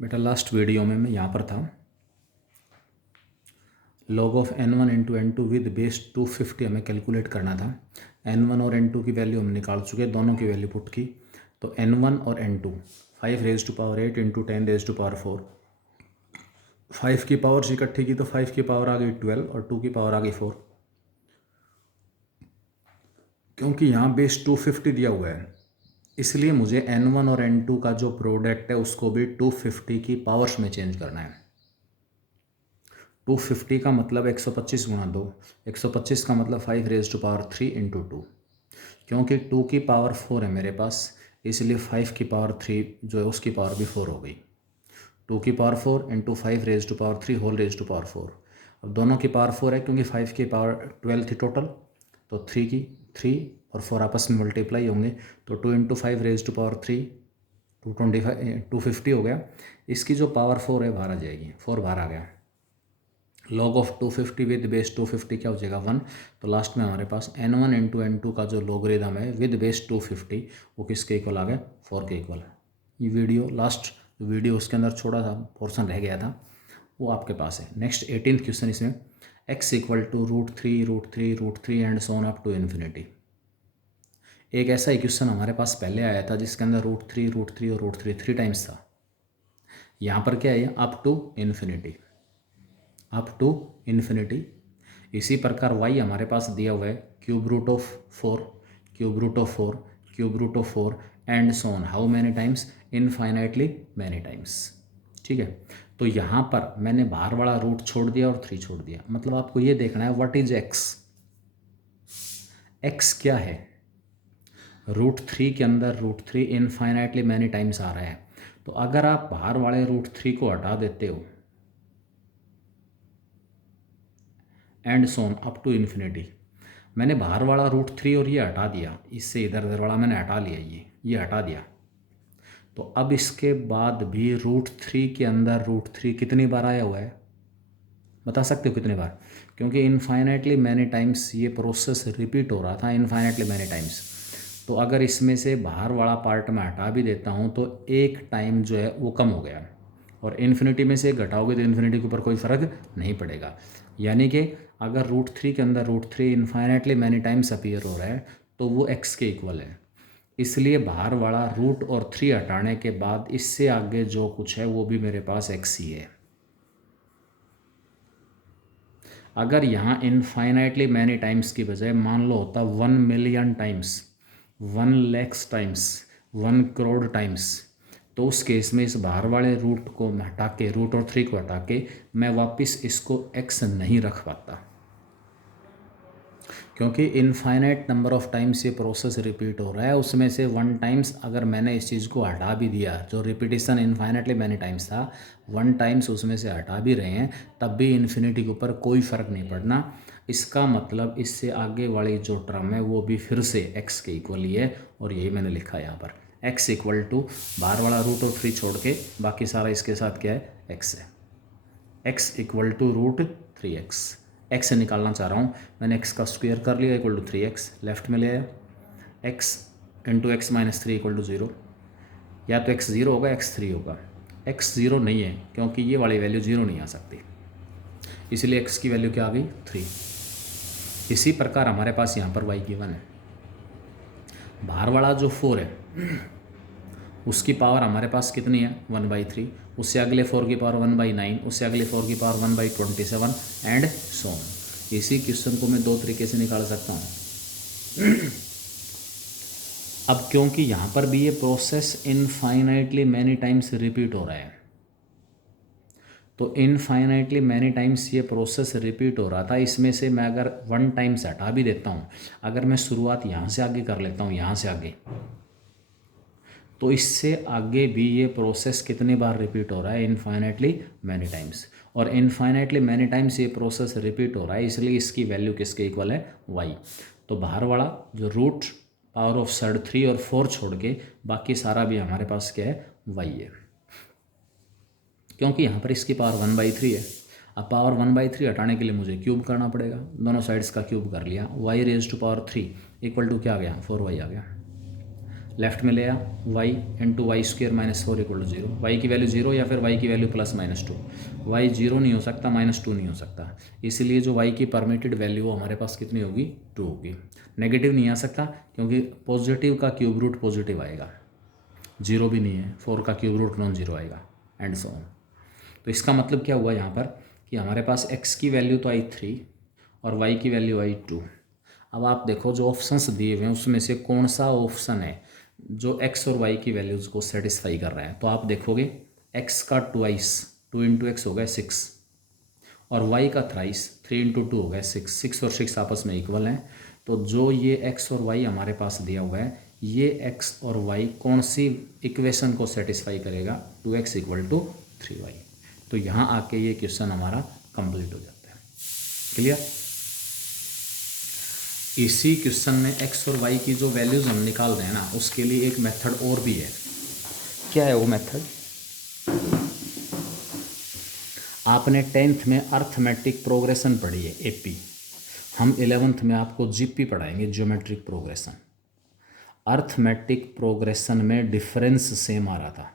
बेटा last video में मैं यहाँ पर था, log of n1 into n2 with base 250 हमें कैलकुलेट करना था। n1 और n2 की वैल्यू हम निकाल चुके हैं, दोनों की वैल्यू पुट की। तो n1 और n2 5 raise to power 8 into 10 raise to power 4, 5 की पावर से इकट्ठी की तो 5 की पावर आ गई 12 और 2 की पावर आ गई 4। क्योंकि यहाँ बेस 250 दिया हुआ है, इसलिए मुझे n1 और n2 का जो प्रोडक्ट है उसको भी 250 की पावर्स में चेंज करना है। 250 का मतलब 125 गुणा 2, 125 का मतलब 5 रेज टू पावर 3 इंटू 2। क्योंकि 2 की पावर 4 है मेरे पास, इसलिए 5 की पावर 3 जो है उसकी पावर भी 4 हो गई। 2 की power 4 into 5 raise to power 3 whole raise to power 4। अब दोनों की पावर 4 है, क्योंकि 5 की पावर 12 थी टोटल, तो 3 और 4 आपस में मल्टीप्लाई होंगे, तो 2 इंटू 5 रेज टू पावर 3 250 हो गया। इसकी जो पावर 4 है बाहर आ जाएगी, 4 बाहर आ गया। log ऑफ 250 विद बेस 250 क्या हो जाएगा 1। तो लास्ट में हमारे पास n1 इंटू n2 का जो लॉगरिथम है विद बेस 250 वो किसके इक्वल आ गया, 4 के इक्वल। ये वीडियो लास्ट वीडियो उसके अंदर छोटा सा पोर्शन रह गया था, वो आपके पास है। नेक्स्ट 18th क्वेश्चन इसमें x equal to √3 and so on up to infinity. एक ऐसा ही क्वेश्चन हमारे पास पहले आया था जिसके अंदर √3 और √3 टाइम्स था। यहाँ पर क्या है, अप टू इन्फिनिटी। इसी प्रकार y हमारे पास दिया हुआ है cube root of 4 and so on how many times, infinitely many times. ठीक है, तो यहाँ पर मैंने बाहर वाला रूट छोड़ दिया और 3 छोड़ दिया। मतलब आपको ये देखना है व्हाट इज x क्या है। √3 के अंदर √3 इनफाइनाइटली मैनी टाइम्स आ रहा है, तो अगर आप बाहर वाले √3 को हटा देते हो and so on up to infinity, मैंने बाहर वाला √3 और ये हटा दिया, इससे इधर उधर वाला मैंने हटा लिया, ये हटा दिया। तो अब इसके बाद भी √3 के अंदर √3 कितनी बार आया हुआ है, बता सकते हो कितनी बार? क्योंकि इनफाइनाइटली मैनी टाइम्स ये प्रोसेस रिपीट हो रहा था, इनफाइनाइटली मैनी टाइम्स। तो अगर इसमें से बाहर वाला पार्ट मैं हटा भी देता हूँ तो एक टाइम जो है वो कम हो गया, और इन्फिनिटी में से घटाओगे तो इन्फिनिटी के ऊपर कोई फ़र्क नहीं पड़ेगा। यानी कि अगर √3 के अंदर √3 इनफाइनाइटली मैनी टाइम्स अपीयर हो रहा है तो वो x के इक्वल है। इसलिए बाहर वाला रूट और 3 हटाने के बाद इससे आगे जो कुछ है वो भी मेरे पास x ही है। अगर यहाँ इनफाइनाइटली मैनी टाइम्स की बजाय मान लो होता 1 million times, 1 lakh times, 1 crore times, तो उस केस में इस बाहर वाले रूट को हटा के, रूट और 3 को हटा के मैं वापस इसको x नहीं रख पाता, क्योंकि इनफाइनाइट नंबर ऑफ टाइम्स ये प्रोसेस रिपीट हो रहा है। उसमें से 1 टाइम्स अगर मैंने इस चीज़ को हटा भी दिया, जो रिपीटिशन इनफाइनाइटली मैनी टाइम्स था, 1 टाइम्स उसमें से हटा भी रहे हैं, तब भी इन्फिनिटी के ऊपर कोई फ़र्क नहीं पड़ना। इसका मतलब इससे आगे वाली जो टर्म है वो भी फिर से x के इक्वल ही है, और यही मैंने लिखा है यहाँ पर x इक्वल टू बाहर वाला रूट और 3 छोड़ के बाकी सारा इसके साथ क्या है, x है। x equal to √3x, x निकालना चाह रहा हूँ, मैंने x का स्क्वायर कर लिया इक्वल टू 3x, लेफ्ट में ले आया, x into X minus 3 equal to 0। या तो x 0 होगा, x 3 होगा। x 0 नहीं है क्योंकि ये वाली वैल्यू 0 नहीं आ सकती, इसलिए x की वैल्यू क्या आ गई, 3। इसी प्रकार हमारे पास यहाँ पर y गिवन है। बाहर वाला जो 4 है उसकी पावर हमारे पास कितनी है, 1/3। उससे अगले 4 की पावर 1/9, उससे अगले 4 की पावर 1/27 एंड सो ऑन। इसी क्वेश्चन को मैं 2 तरीके से निकाल सकता हूँ। अब क्योंकि यहाँ पर भी ये process infinitely many times repeat हो रहा है, तो इनफाइनाइटली मैनी टाइम्स ये प्रोसेस रिपीट हो रहा था, इसमें से मैं अगर 1 टाइम्स हटा भी देता हूँ, अगर मैं शुरुआत यहाँ से आगे कर लेता हूँ, यहाँ से आगे, तो इससे आगे भी ये प्रोसेस कितनी बार रिपीट हो रहा है, इनफाइनाइटली मैनी टाइम्स। और इनफाइनाइटली मैनी टाइम्स ये प्रोसेस रिपीट हो रहा है, इसलिए इसकी वैल्यू किसके इक्वल है, y। तो बाहर वाला जो रूट पावर ऑफ 3 और 4 छोड़ के बाकी सारा भी हमारे पास क्या है, y है। क्योंकि यहाँ पर इसकी पावर 1/3 है। अब पावर 1/3 हटाने के लिए मुझे क्यूब करना पड़ेगा, दोनों साइड्स का क्यूब कर लिया, y raise to power 3 equal to क्या आ गया, 4y आ गया। लेफ्ट में ले आ y into y square minus 4 equal to 0, y की वैल्यू 0 या फिर वाई की वैल्यू प्लस माइनस 2, वाई 0 नहीं हो सकता, माइनस 2 नहीं हो सकता, इसलिए जो वाई की परमिटेड वैल्यू हमारे पास कितनी होगी 2 होगी। नेगेटिव नहीं आ सकता क्योंकि पॉजिटिव का क्यूब रूट पॉजिटिव आएगा, 0 भी नहीं है, 4 का क्यूब रूट नॉन जीरो आएगा एंड सो ऑन। तो इसका मतलब क्या हुआ यहाँ पर कि हमारे पास x की वैल्यू तो आई 3 और y की वैल्यू आई 2। अब आप देखो जो ऑप्शंस दिए हुए हैं उसमें से कौन सा ऑप्शन है जो x और y की वैल्यूज़ को सेटिस्फाई कर रहा है। तो आप देखोगे x का ट्वाइस 2 इंटू एक्स हो गया 6 और y का थ्राइस 3 इंटू 2 हो गया 6, 6 और 6 आपस में इक्वल हैं। तो जो ये x और y हमारे पास दिया हुआ है ये x और y कौन सी इक्वेशन को सेटिस्फाई करेगा 2x इक्वल टू 3y। तो यहाँ आके ये क्वेश्चन हमारा कंप्लीट हो जाता है। क्लियर। इसी क्वेश्चन में x और y की जो वैल्यूज़ हम निकाल रहे हैं ना उसके लिए एक मेथड और भी है। क्या है वो मेथड? आपने 10th में अर्थमेटिक प्रोग्रेशन पढ़ी है एपी, हम 11th में आपको जीपी पढ़ाएंगे ज्योमेट्रिक प्रोग्रेशन। अर्थमेटिक प्रोग्रेशन में डिफरेंस सेम आ रहा था,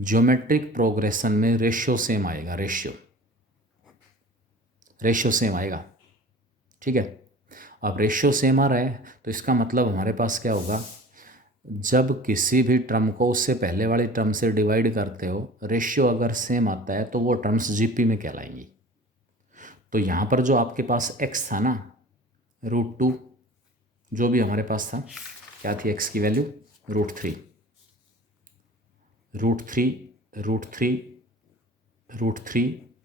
ज्योमेट्रिक प्रोग्रेशन में रेशियो सेम आएगा, रेशियो सेम आएगा। ठीक है। अब रेशियो सेम आ रहा है तो इसका मतलब हमारे पास क्या होगा, जब किसी भी टर्म को उससे पहले वाली टर्म से डिवाइड करते हो रेशियो अगर सेम आता है तो वो टर्म्स जीपी में कहलाएंगी। तो यहाँ पर जो आपके पास x था ना √2, जो भी हमारे पास था, क्या थी x की value √3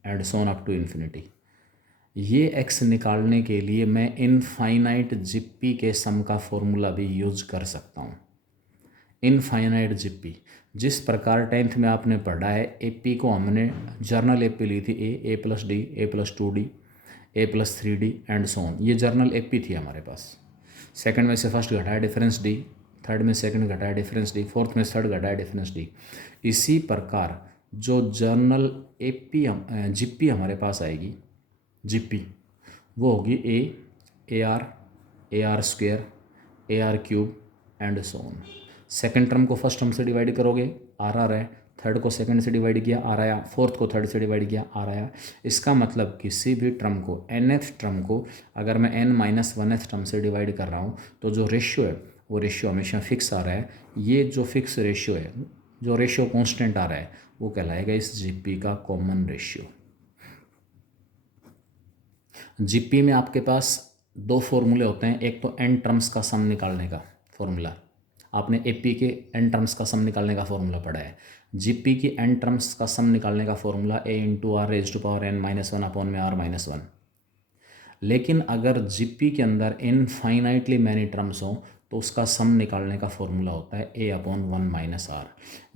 and so on up to infinity. ये x निकालने के लिए मैं इनफाइनाइट जीपी के सम का फॉर्मूला भी यूज कर सकता हूँ। इनफाइनाइट जीपी जिस प्रकार 10th में आपने पढ़ा है, एपी को हमने जर्नल एपी ली थी A plus D, A plus 2d, A plus 3d and so on. ये जर्नल एपी थी हमारे पास। सेकंड में से फर्स्ट घटाया डिफरेंस डी, थर्ड में सेकंड घटाया डिफरेंस डी, फोर्थ में थर्ड घटाया डिफरेंस डी। इसी प्रकार जो जर्नल एपी जीपी हमारे पास आएगी, जीपी वो होगी A R square, A R cube and so on. Second term को फर्स्ट टर्म से डिवाइड करोगे आर है, थर्ड को सेकंड से डिवाइड किया आर आया, फोर्थ को थर्ड से डिवाइड किया आर आया। इसका मतलब किसी भी टर्म को nth टर्म को अगर मैं n-1th टर्म से डिवाइड कर रहा हूँ तो जो रेशियो है वो रेशियो हमेशा फिक्स आ रहा है। ये जो फिक्स रेशियो है, जो रेशियो कांस्टेंट आ रहा है वो कहलाएगा इस जीपी का कॉमन रेशियो। जीपी में आपके पास दो फॉर्मूले होते हैं, एक तो n टर्म्स का सम निकालने का फॉर्मूला, आपने एपी के n टर्म्स का सम निकालने का फॉर्मूला पढ़ा है। जीपी की n टर्म्स का सम निकालने का formula a into R raise to power n-1 upon में r-1। लेकिन अगर जीपी के अंदर इनफाइनाइटली मैनी टर्म्स हों तो उसका सम निकालने का फॉर्मूला होता है a अपॉन 1 माइनस आर।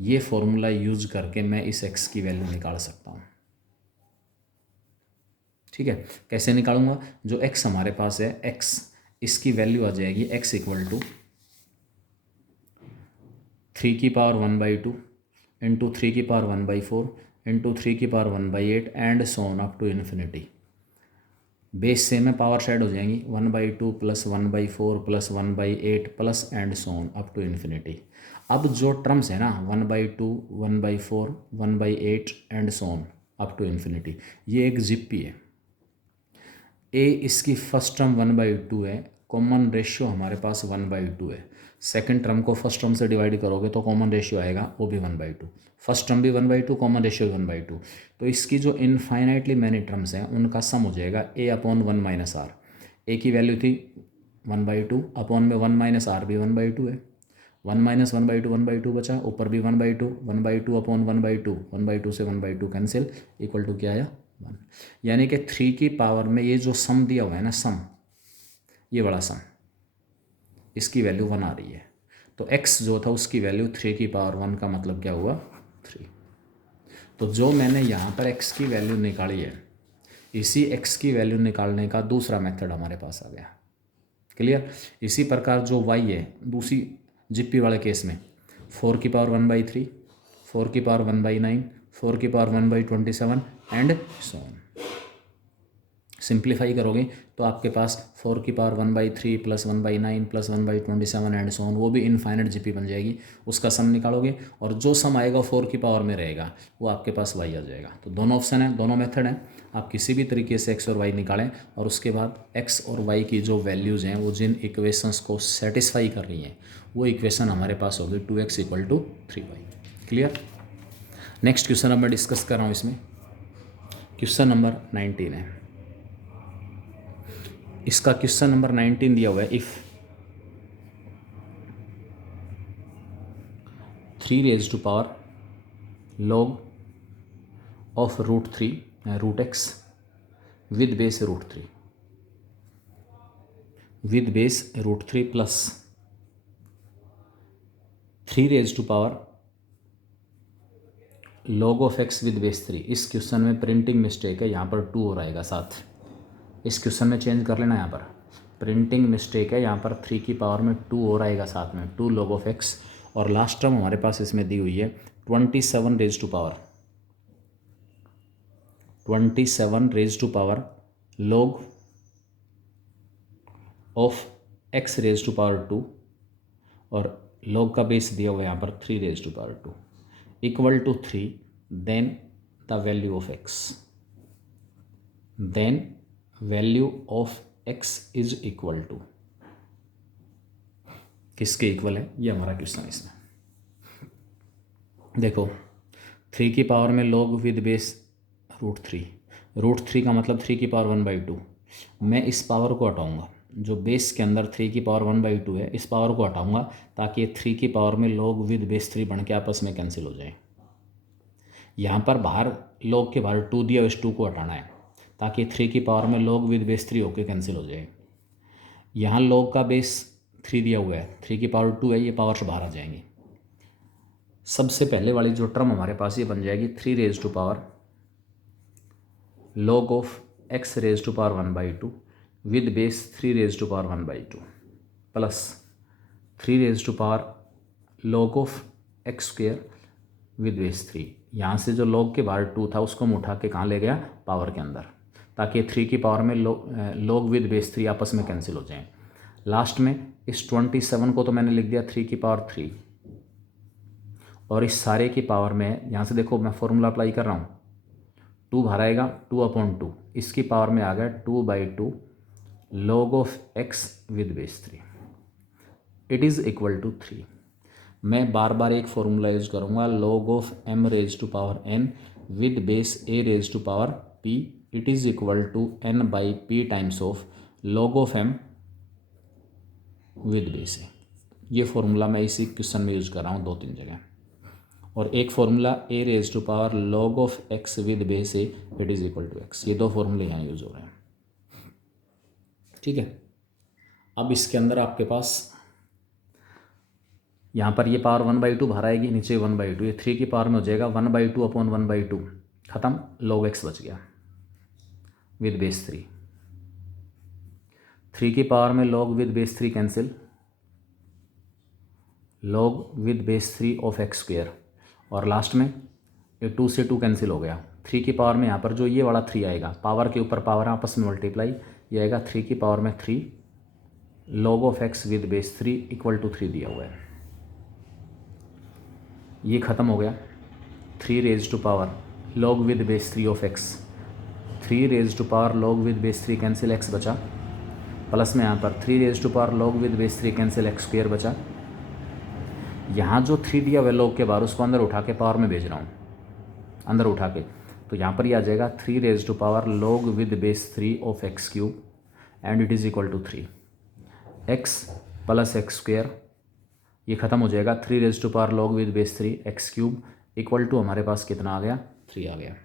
ये फॉर्मूला यूज करके मैं इस x की वैल्यू निकाल सकता हूँ। ठीक है। कैसे निकालूंगा? जो x हमारे पास है x, इसकी वैल्यू आ जाएगी x इक्वल टू 3 की पावर 1/2 इंटू 3 की पावर 1/4 इंटू 3 की power 1/8 and so on up to infinity. Base से में पावर साइड हो जाएंगी 1/2 plus 1/4 plus 1/8 plus and so on up to infinity. अब जो टर्म्स है ना 1/2 1/4 1/8 and so on up to infinity, ये एक जीपी है। ए इसकी फर्स्ट टर्म 1/2 है, कॉमन रेशियो हमारे पास 1/2 है। सेकंड टर्म को फर्स्ट टर्म से डिवाइड करोगे तो कॉमन रेशियो आएगा वो भी 1/2, फर्स्ट टर्म भी 1/2, कॉमन रेशियो 1/2। तो इसकी जो इनफाइनाइटली मैनी टर्म्स हैं उनका सम हो जाएगा a अपॉन 1 माइनस आर। ए की वैल्यू थी 1/2 अपॉन में 1 माइनस आर भी 1/2 है, 1 माइनस 1/2 1/2 बचा, ऊपर भी 1/2, 1/2 अपॉन 1/2, 1/2 से 1/2 कैंसिल, इक्वल टू क्या आया 1। यानी कि 3 की पावर में ये जो सम दिया हुआ है ना, सम, ये बड़ा सम, इसकी वैल्यू 1 आ रही है। तो x जो था उसकी वैल्यू 3 की पावर 1 का मतलब क्या हुआ 3। तो जो मैंने यहाँ पर x की वैल्यू निकाली है, इसी x की वैल्यू निकालने का दूसरा मेथड हमारे पास आ गया। क्लियर। इसी प्रकार जो y है दूसरी जीपी वाले केस में 4 की पावर 1/3, 4 की पावर 1/9, 4 की power 1/27 and so on. Simplify करोगे तो आपके पास 4⁻1/3 + 1/9 + 1/27 एंड सो ऑन, वो भी इनफाइनाइट जीपी बन जाएगी। उसका सम निकालोगे और जो सम आएगा 4 की पावर में रहेगा, वो आपके पास y आ जाएगा। तो दोनों ऑप्शन है, दोनों मेथड हैं, आप किसी भी तरीके से x और y निकालें और उसके बाद x और y की जो वैल्यूज़ हैं वो जिन इक्वेशंस को सेटिस्फाई कर रही हैं वो इक्वेशन हमारे पास होगी 2x = 3y। Clear. Next question अब मैं डिस्कस कर रहा हूँ इसमें, क्वेश्चन नंबर 19 है। इसका क्वेश्चन नंबर 19 दिया हुआ है, if 3 log of √3 with base √3 plus 3 log of x with base 3। इस क्वेश्चन में प्रिंटिंग मिस्टेक है, यहाँ पर 2 हो रहेगा साथ, इस क्वेश्चन में चेंज कर लेना, यहाँ पर प्रिंटिंग मिस्टेक है, यहाँ पर 3 की पावर में 2 हो रहेगा साथ में, 2 log of x। और लास्ट टर्म हमारे पास इसमें दी हुई है 27 raised to power log of x raised to power 2 और log का बेस दिया हुआ है यहाँ पर 3 raised to power 2 equal to 3, then the value of x, then value of x is equal to, किसके इक्वल है, ये हमारा क्वेश्चन है। इसमें देखो 3 की पावर में log विद बेस √3 का मतलब 3 की पावर 1/2। मैं इस पावर को हटाऊंगा, जो बेस के अंदर 3 की पावर 1/2 है, इस पावर को हटाऊंगा ताकि ये 3 की पावर में log विद बेस 3 बन के आपस में कैंसिल हो जाए। यहाँ पर बाहर log के बाहर 2 दिया, इस 2 को हटाना है ताकि 3 की पावर में log विद बेस 3 होकर कैंसिल हो जाए। यहाँ log का बेस 3 दिया हुआ है, 3 की पावर 2 है, ये पावर्स बाहर आ जाएंगी। सबसे पहले वाली जो टर्म हमारे पास ये बन जाएगी 3 raised to power log of x raised to power 1/2 with base 3 raised to power 1/2 plus 3 raised to power log of x square with base 3। यहाँ से जो log के बाहर 2 था उसको हम उठा के कहाँ ले गया, पावर के अंदर, ताकि 3 की पावर में log with base 3 आपस में कैंसिल हो जाएं। लास्ट में इस 27 को तो मैंने लिख दिया 3 की पावर 3 और इस सारे की पावर में यहाँ से देखो मैं फॉर्मूला अप्लाई कर रहा हूँ, 2 बाहर आएगा 2/2, इसकी पावर में आ गया 2/2 log of x with base 3 it is equal to 3। मैं बार बार एक फॉर्मूला यूज़ करूँगा, log of m raised to power n with base a raised to power p it is equal to n/p times of log of m with base a। ये formula मैं इसी question में use कर रहा हूँ 2-3 जगह। और एक formula a raised to power log of x with base a it is equal to x। ये 2 फॉर्मूले यहाँ यूज़ हो रहे हैं, ठीक है। अब इसके अंदर आपके पास यहाँ पर ये पावर 1/2 बाहर आएगी, नीचे 1/2, ये 3 की पावर में हो जाएगा 1/2/1/2 ख़त्म, log x बच गया विद बेस 3। 3 की पावर में log with base 3 cancel, log with base 3 of x square, और लास्ट में ये 2 से 2 कैंसिल हो गया। 3 की पावर में यहाँ पर जो ये वाला 3 आएगा, पावर के ऊपर पावर आपस में मल्टीप्लाई, ये आएगा 3 की पावर में 3 log of x with base 3 equal to 3 दिया हुआ है। ये ख़त्म हो गया, 3 raised to power log with base 3 of x, 3 raised to power log with base 3 cancel x बचा, प्लस में यहाँ पर 3 raised to power log with base 3 cancel x square बचा। यहाँ जो 3 दिया हुआ log के बाहर उसको अंदर उठा के पावर में भेज रहा हूँ, अंदर उठा के, तो यहाँ पर ये आ जाएगा 3 raised to power log with base 3 of x cube and it is equal to 3 x plus x square, ये ख़त्म हो जाएगा 3 raised to power log with base 3 x cube equal to हमारे पास कितना आ गया, 3 आ गया।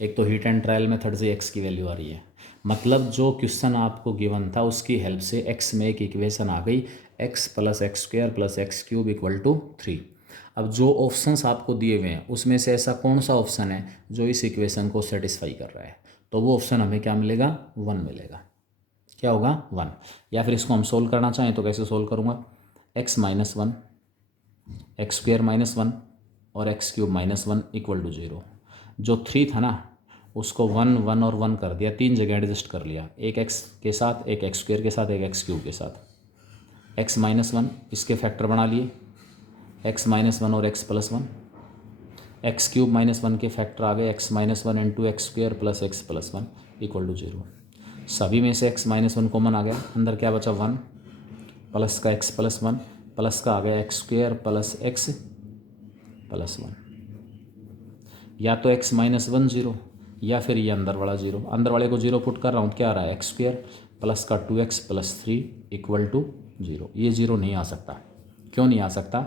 एक तो हीट एंड ट्रायल मेथड से x की वैल्यू आ रही है, मतलब जो क्वेश्चन आपको गिवन था उसकी हेल्प से x में एक इक्वेशन आ गई, x plus x square plus x cube equal to 3। अब जो ऑप्शंस आपको दिए हुए हैं उसमें से ऐसा कौन सा ऑप्शन है जो इस इक्वेशन को सेटिस्फाई कर रहा है, तो वो ऑप्शन हमें क्या मिलेगा, 1 मिलेगा। क्या होगा, 1। या फिर इसको हम सोल्व करना चाहें तो कैसे सोल्व करूँगा, x minus 1, x square minus 1 और x cube minus 1 equal to 0। जो 3 था ना उसको 1 1 और 1 कर दिया, 3 जगह एडजस्ट कर लिया, एक x के साथ, एक x स्क्वायर के साथ, एक x क्यूब के साथ। x माइनस 1 इसके फैक्टर बना लिए, x माइनस 1 और x plus 1, x cube minus 1 के फैक्टर आ गए, x minus 1 into x square plus x plus 1 equal to 0। सभी में से x माइनस 1 कॉमन आ गया, अंदर क्या बचा 1 प्लस का x प्लस 1 प्लस का आ गया x square plus x plus 1। या तो x माइनस 1 0 या फिर ये अंदर वाला 0, अंदर वाले को 0 पुट कर रहा हूँ, क्या आ रहा है एक्स स्क्वायर प्लस का 2x प्लस 3 इक्वल टू 0। ये 0 नहीं आ सकता, क्यों नहीं आ सकता?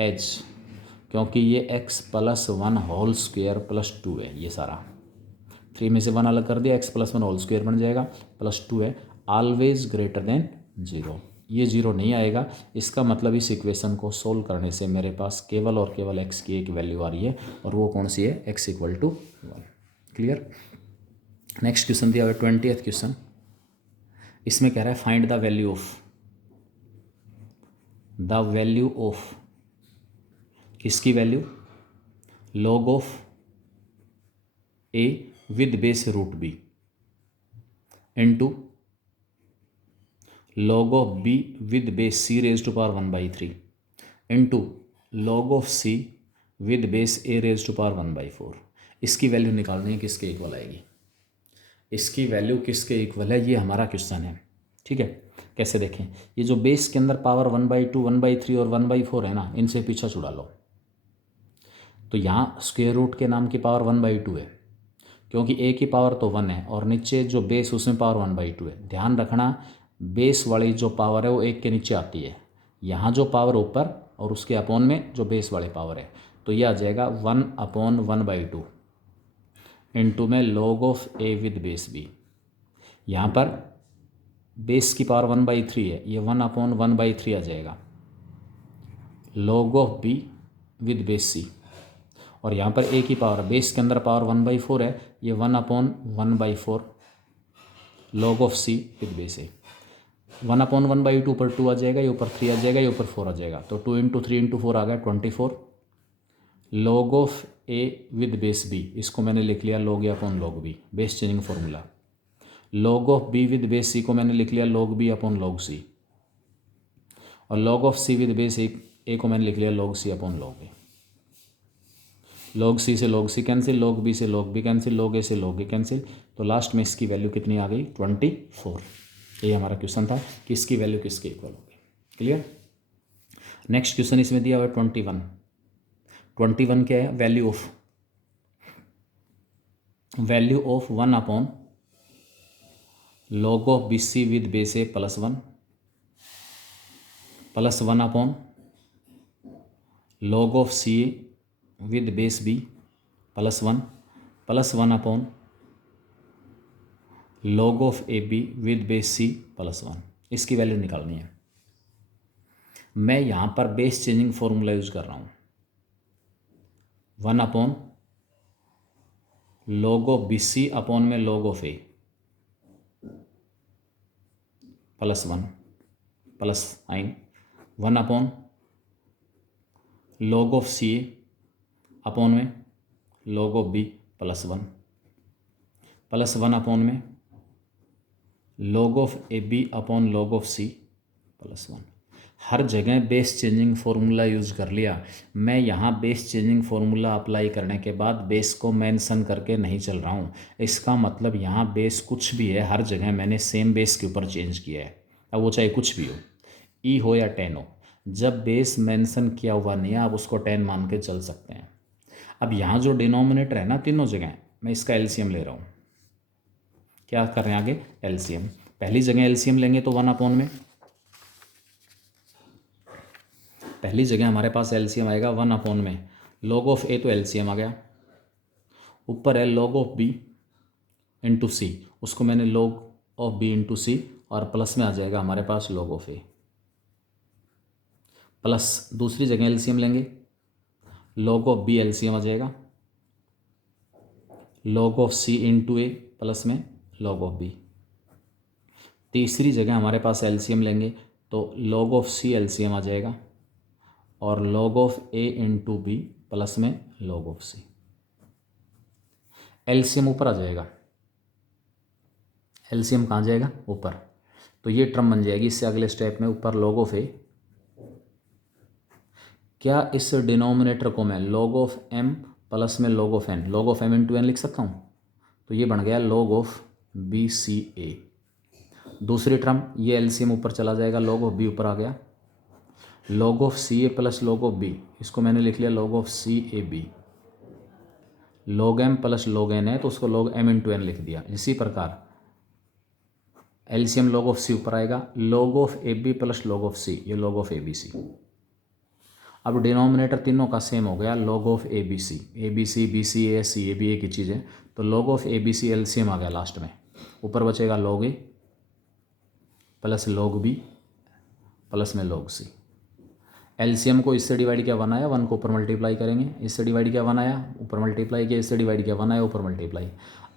एज क्योंकि ये x plus 1 whole square plus 2 है, ये सारा 3 में से 1 अलग कर दिया, x प्लस 1 होल स्क्वायर बन जाएगा प्लस 2 है, ऑलवेज ग्रेटर देन 0। ये 0 नहीं आएगा। इसका मतलब इस इक्वेशन को सोल्व करने से मेरे पास केवल और केवल x की एक वैल्यू आ रही है, और वो कौन सी है? x equal to 1। Clear? Next question दिया हुआ 20th क्वेश्चन, इसमें कह रहा है फाइंड द वैल्यू ऑफ किसकी value? Log of a with base root b into log of b with base c raise to power 1/3 into log of c with base a raise to power 1/4। इसकी value निकालनी है, किसके equal आएगी? इसकी value किसके equal है, ये हमारा क्वेश्चन है। ठीक है, कैसे देखें? ये जो बेस के अंदर पावर 1/2 1/3 और 1/4 है ना, इनसे पीछा छुड़ा लो। तो यहाँ स्क्वायर रूट के नाम की पावर 1/2 है, क्योंकि a की पावर तो 1 है, और नीचे जो बेस उसमें पावर 1/2 है। ध्यान रखना, बेस वाली जो पावर है वो 1 के नीचे आती है, यहाँ जो पावर ऊपर और उसके अपॉन में जो बेस वाली पावर है, तो यह आ जाएगा 1/1/2 इंटू में log of a with base b। यहाँ पर बेस की पावर 1/3 है, ये 1/1/3 आ जाएगा, log of b with base c। और यहाँ पर a की पावर, बेस के अंदर पावर 1/4 है, ये 1/1/4 log of c with base a। 1/1/2 ऊपर 2 आ जाएगा, ये ऊपर 3 आ जाएगा, ये ऊपर 4 आ जाएगा, तो 2 इंटू 3 इंटू 4 आ गया 24 log of a with base b। इसको मैंने लिख लिया log a upon log b, base changing formula. log of b with base c को मैंने लिख लिया log b upon log c, और log of c with base a को मैंने लिख लिया log c upon log a। log c से log c cancel, log b से log b cancel, log a से log a कैंसिल, तो last में इसकी वैल्यू कितनी आ गई? 24। ये हमारा क्वेश्चन था कि इसकी वैल्यू किसके इक्वल होगी। क्लियर? नेक्स्ट क्वेश्चन इसमें दिया हुआ है 21 क्या है? Value of 1 upon log of B C with base A plus 1 plus 1 upon log of C A with base B plus 1 plus 1 upon log of A B with base C plus 1। इसकी value निकालनी है। मैं यहाँ पर base changing formula use कर रहा हूँ, 1 upon log of B C upon में log of A plus 1 plus sign 1 upon log of C A upon में log of B plus 1 plus 1 upon में log of A B upon log of C plus 1। हर जगह base changing formula use कर लिया। मैं यहाँ base changing formula apply करने के बाद बेस को मेंशन करके नहीं चल रहा हूँ। इसका मतलब यहाँ बेस कुछ भी है, हर जगह मैंने सेम बेस के ऊपर चेंज किया है, अब वो चाहे कुछ भी हो, ई हो या 10 हो। जब बेस मेंशन किया हुआ नहीं है आप उसको 10 मान के चल सकते हैं। अब यहाँ जो डिनोमिनेटर है ना तीनों जगह, मैं इसका एलसीएम ले रहा हूँ। क्या कर रहे हैं आगे? एलसीएम। पहली जगह एलसीएम लेंगे तो 1 अपॉन में, पहली जगह हमारे पास एलसीएम आएगा 1 अपॉन में log ऑफ ए, तो एलसीएम आ गया। ऊपर है log of B into C, उसको मैंने log of B into C, और प्लस में आ जाएगा हमारे पास log ऑफ ए। प्लस दूसरी जगह एलसीएम लेंगे, log ऑफ बी एलसीएम आ जाएगा, log of C into A plus में log ऑफ बी। तीसरी जगह हमारे पास एलसीएम लेंगे तो log ऑफ सी एलसीएम आ जाएगा, और log of A into B plus में log ऑफ सी। एलसीएम ऊपर आ जाएगा, एलसीएम कहाँ जाएगा, ऊपर। तो ये टर्म बन जाएगी। इससे अगले स्टेप में ऊपर log ऑफ ए, क्या इस डिनोमिनेटर को मैं log ऑफ m प्लस में log of n, log of m into N लिख सकता हूँ। तो ये बन गया log of B C A. दूसरी टर्म ये एलसीएम ऊपर चला जाएगा, log ऑफ b ऊपर आ गया, log of C A plus log of b, इसको मैंने लिख लिया log of C A B. log m plus log n है तो उसको log m इंटू एन लिख दिया। इसी प्रकार एलसीएम log ऑफ सी ऊपर आएगा, log of A B plus log of C, ये log of A B C. अब डिनोमिनेटर तीनों का सेम हो गया, log of A B C, A B C, B C A C, A B एक ही चीज़ है। तो log of A B C LCM आ गया लास्ट में, ऊपर बचेगा log A plus log B plus में log सी। एलसीएम को इससे डिवाइड किया 1 आया, 1 को ऊपर मल्टीप्लाई करेंगे, इससे डिवाइड किया 1 आया, ऊपर मल्टीप्लाई किया, इससे डिवाइड किया 1 आया, ऊपर मल्टीप्लाई।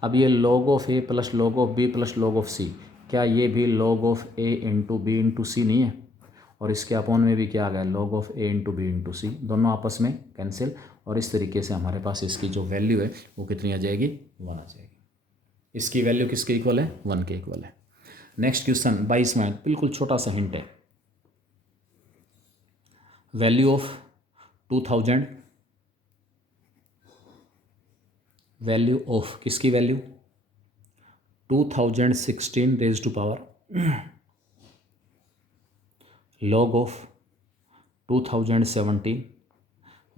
अब ये log of A plus log of B plus log of C, क्या ये भी log of A into B into C नहीं है? और इसके अपॉन में भी क्या आ गया, log of A into B into C, दोनों आपस में कैंसिल। और इस तरीके से हमारे पास इसकी जो वैल्यू है वो कितनी आ जाएगी, 1 आ जाएगी। इसकी वैल्यू किसके इक्वल है, 1 के इक्वल है। नेक्स्ट क्वेश्चन 22 में बिल्कुल छोटा सा हिंट है। वैल्यू ऑफ 2000, वैल्यू ऑफ किसकी value, 2016 raise to power log of 2017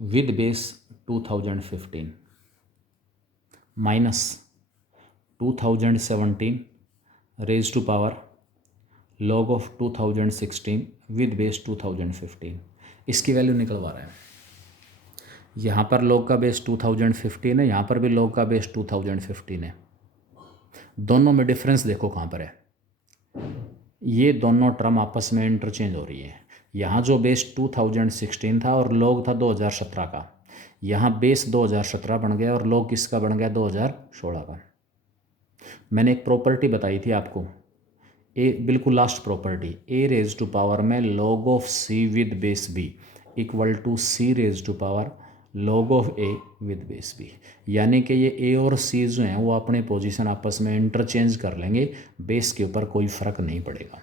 with base 2015 minus 2017 raise to power log of 2016 with base 2015। इसकी वैल्यू निकलवा रहा है। यहाँ पर log का बेस 2015 है, यहाँ पर भी log का बेस 2015 है। दोनों में डिफरेंस देखो कहाँ पर है, ये दोनों टर्म आपस में इंटरचेंज हो रही है। यहाँ जो बेस 2016 था और log था 2017 का, यहाँ बेस 2017 बन गया और log किसका बन गया, 2016 का। मैंने एक प्रॉपर्टी बताई थी आपको, ए बिल्कुल last property, A raise to power में log of C with base B equal to C raise to power log of A with base B. यानी कि ये ए और सी जो हैं वो अपने पोजीशन आपस में इंटरचेंज कर लेंगे, बेस के ऊपर कोई फ़र्क नहीं पड़ेगा।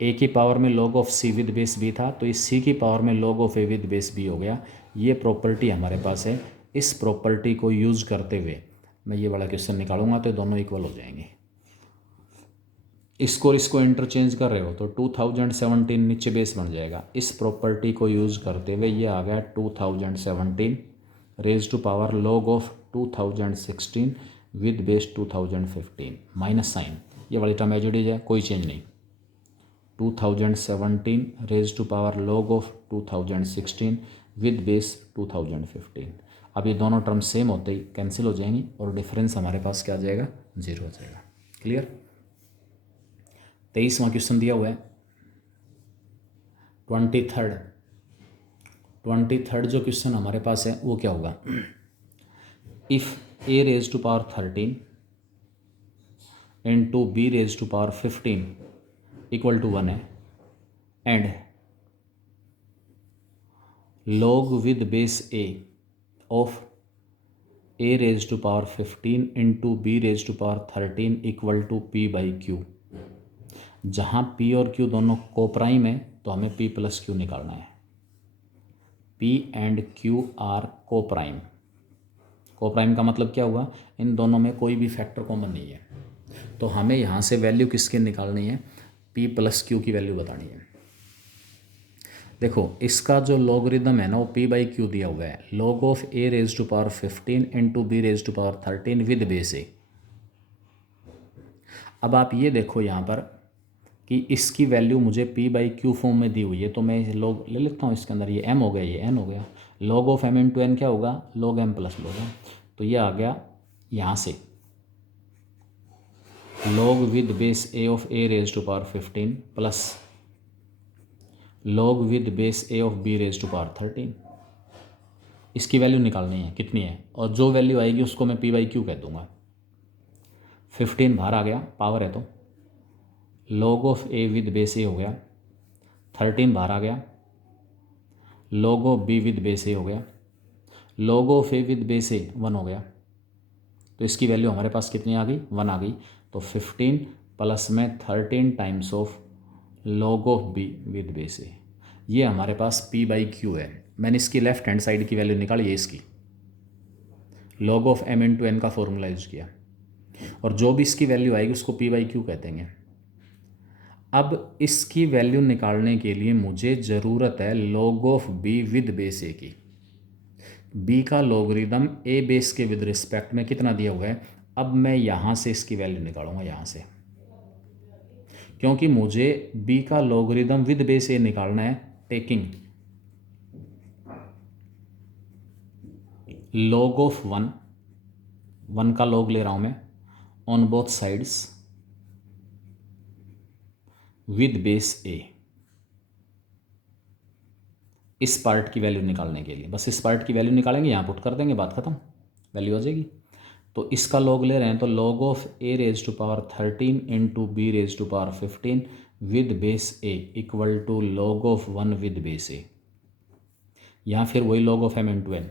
ए की पावर में log of C with base B था तो इस सी की पावर में log of A with base B हो गया। ये प्रॉपर्टी हमारे पास है। इस प्रॉपर्टी को यूज़ करते हुए मैं ये वाला क्वेश्चन निकालूंगा तो दोनों इक्वल हो जाएंगे। इसको इंटरचेंज कर रहे हो तो 2017 नीचे बेस बन जाएगा। इस प्रॉपर्टी को यूज़ करते हुए ये आ गया 2017 raise to power log of 2016 with base 2015 minus sign, ये वाली टर्म एज इट इज है, कोई चेंज नहीं। 2017 raise to power log of 2016 with base 2015। अब ये दोनों टर्म सेम होते ही कैंसिल हो जाएंगी और डिफरेंस हमारे पास क्या आ जाएगा, 0 हो जाएगा। क्लियर। 23वां क्वेश्चन दिया हुआ है। 23rd जो क्वेश्चन हमारे पास है वो क्या होगा, if A raise to power 13 into B raise to power 15 equal to 1 है and log with base A of A raise to power 15 into B raise to power 13 equal to P by Q. जहाँ P और Q दोनों coprime है तो हमें P plus Q निकालना है। P and Q are coprime. Coprime का मतलब क्या हुआ, इन दोनों में कोई भी फैक्टर कॉमन नहीं है। तो हमें यहाँ से वैल्यू किसकी निकालनी है, P प्लस Q की वैल्यू बतानी है। देखो इसका जो लॉगरिदम है ना वो P बाई Q दिया हुआ है, log of A raise to power 15 into B raise to power 13 with base A. अब आप ये देखो यहाँ पर कि इसकी वैल्यू मुझे P बाई Q फॉर्म में दी हुई है तो मैं log ले लेता हूँ, इसके अंदर ये m हो गया, ये n हो गया। log of m into N क्या होगा, log m plus log m। तो ये आ गया यहाँ से log with base a of a raise to power 15 plus log with base a of b raise to power 13। इसकी वैल्यू निकालनी है कितनी है, और जो वैल्यू आएगी उसको मैं P बाई Q कह दूँगा। 15 बाहर आ गया, पावर है तो log of a with base a हो गया, 13 बाहर आ गया, log of b with base a हो गया, log of a with base a 1 हो गया, तो इसकी वैल्यू हमारे पास कितनी आ गई, 1 आ गई। तो 15 प्लस में 13 times of log of b with base A, ये हमारे पास p बाई क्यू है। मैंने इसकी लेफ्ट हैंड साइड की वैल्यू निकाली है, इसकी log of m into N का फॉर्मूला यूज किया, और जो भी इसकी वैल्यू आएगी उसको p बाई क्यू कहते हैं। अब इसकी वैल्यू निकालने के लिए मुझे ज़रूरत है log of b with base A की। b का लॉगरिदम a बेस के विद रिस्पेक्ट में कितना दिया हुआ है। अब मैं यहाँ से इसकी वैल्यू निकालूंगा, यहाँ से, क्योंकि मुझे b का लॉगरिदम विद बेस ए निकालना है। टेकिंग log ऑफ 1 का log ले रहा हूँ मैं on both sides with base A. इस पार्ट की वैल्यू निकालने के लिए बस इस पार्ट की वैल्यू निकालेंगे, यहाँ पुट कर देंगे, बात खत्म, वैल्यू हो जाएगी। तो इसका log ले रहे हैं, तो log of a raise to power 13 into B raise to power 15 with base A equal to log of 1 with base A. यहाँ फिर वही log of m into N,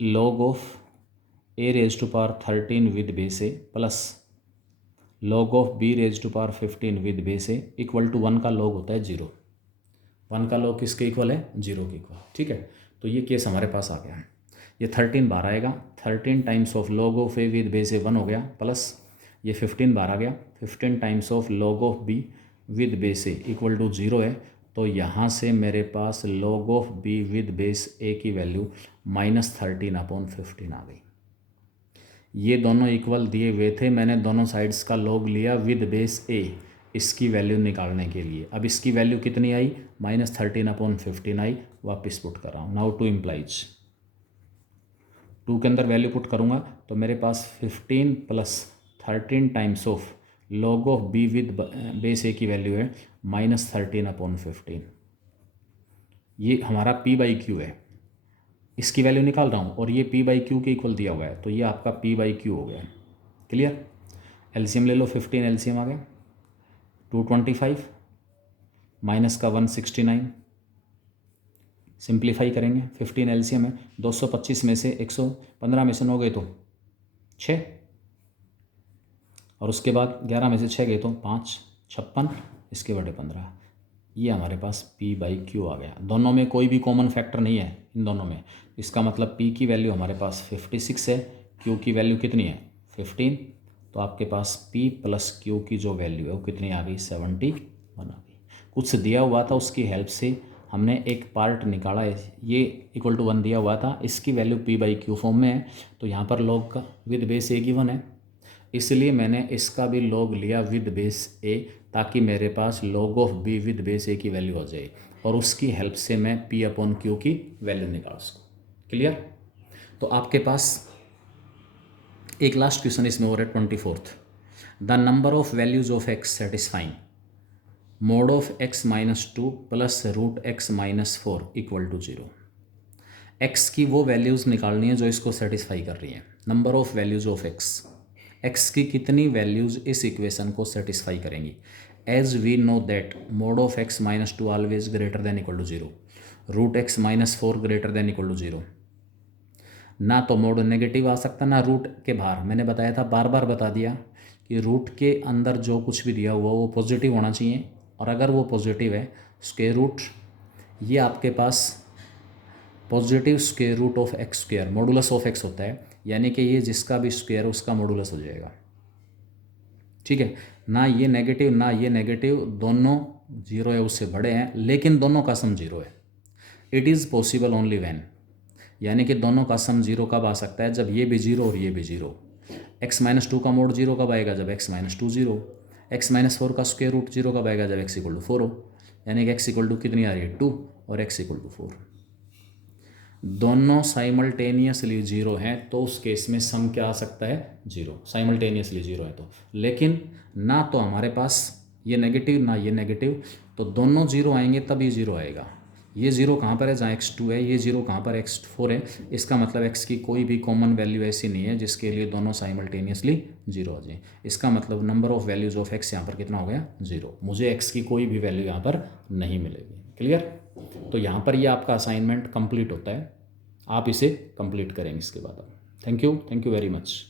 log of a raise to power 13 with base A plus log of b raise to power 15 with base A equal to 1 का log होता है 0। 1 का log किसके equal है, 0 के इक्वल। ठीक है, तो ये केस हमारे पास आ गया है। ये 13 बार आएगा, 13 times of log of a with base A 1 हो गया, प्लस ये 15 बार आ गया, 15 times of log of b with base A equal to 0 है। तो यहाँ से मेरे पास log of b with base a की वैल्यू -13/15 आ गई। ये दोनों इक्वल दिए हुए थे, मैंने दोनों साइड्स का log लिया विद बेस a इसकी वैल्यू निकालने के लिए। अब इसकी वैल्यू कितनी आई, -13/15 आई, वापस पुट कर रहा हूँ। नाउ टू इम्प्लाइज 2 के अंदर वैल्यू पुट करूँगा तो मेरे पास 15 plus 13 times of log of b with base A की वैल्यू है -13/15। ये हमारा p बाई क्यू है, इसकी वैल्यू निकाल रहा हूँ, और ये p बाई क्यू के इक्वल दिया हुआ है, तो ये आपका p बाई क्यू हो गया। क्लियर, एलसीएम ले लो, 15 एलसीएम आ गया 225 माइनस का 169, सिंप्लीफाई करेंगे, 15 एलसीएम है, 225 में से 115 में से 9 गए तो 6, और उसके बाद 11 में से 6 गए तो 5, 56, इसके बटे 15। ये हमारे पास p बाई क्यू आ गया। दोनों में कोई भी कॉमन फैक्टर नहीं है इन दोनों में, इसका मतलब p की वैल्यू हमारे पास 56 है, q की वैल्यू कितनी है 15, तो आपके पास p प्लस q की जो वैल्यू है वो कितनी आ गई 71 आ गई। कुछ दिया हुआ था, उसकी हेल्प से हमने एक पार्ट निकाला है, ये इक्वल टू 1 दिया हुआ था, इसकी value p by Q form में है, तो यहाँ पर log का विद बेस ए गिवन है, इसलिए मैंने इसका भी log लिया विद बेस ए, ताकि मेरे पास log of b with base A की वैल्यू आ जाए, और उसकी हेल्प से मैं p अपॉन क्यू की वैल्यू निकाल सकूँ। क्लियर, तो आपके पास एक लास्ट क्वेश्चन इसमें और है 24th। The number of values of x satisfying mode of x -2 plus root x -4 equal to 0। x की वो वैल्यूज़ निकालनी है जो इसको सेटिस्फाई कर रही हैं। Number of values of x की कितनी वैल्यूज़ इस इक्वेशन को सेटिस्फाई करेंगी। As we know that mode of x -2 always greater than equal to 0, root x -4 greater than equal to 0। ना तो मोड नेगेटिव आ सकता, ना रूट के बाहर। मैंने बताया था, बार बार बता दिया कि रूट के अंदर जो कुछ भी दिया हुआ वो पॉजिटिव होना चाहिए, और अगर वो पॉजिटिव है स्क्वायर रूट, ये आपके पास positive square root of X square modulus of X होता है, यानी कि ये जिसका भी स्क्वायर है उसका मॉडुलस हो जाएगा। ठीक है, ना ये नेगेटिव ना ये नेगेटिव, दोनों जीरो है उससे बड़े हैं, लेकिन दोनों का सम जीरो है। It is possible only when, यानी कि दोनों का सम जीरो कब आ सकता है, जब ये भी जीरो और ये भी जीरो। x -2 का मोड जीरो कब आएगा, जब x -2 जीरो। x -4 का स्क्वायर रूट जीरो कब आएगा, जब x = 4 हो, यानी कि x = कितनी आ रही है 2 और x = 4। दोनों साइमल्टेनियसली जीरो हैं तो उस केस में सम क्या आ सकता है, जीरो। साइमल्टेनियसली जीरो है तो, लेकिन ना तो हमारे पास ये नेगेटिव ना ये नेगेटिव, तो दोनों जीरो आएंगे तभी जीरो आएगा। ये जीरो कहाँ पर है, जहाँ x2 है, ये जीरो कहाँ पर x4 है, इसका मतलब x की कोई भी कॉमन वैल्यू ऐसी नहीं है जिसके लिए दोनों साइमल्टेनियसली जीरो हो जाए। इसका मतलब number of values of x यहाँ पर कितना हो गया, जीरो। मुझे x की कोई भी वैल्यू यहाँ पर नहीं मिलेगी। क्लियर, तो यहाँ पर ये आपका असाइनमेंट कंप्लीट होता है, आप इसे कंप्लीट करेंगे इसके बाद। Thank you very much.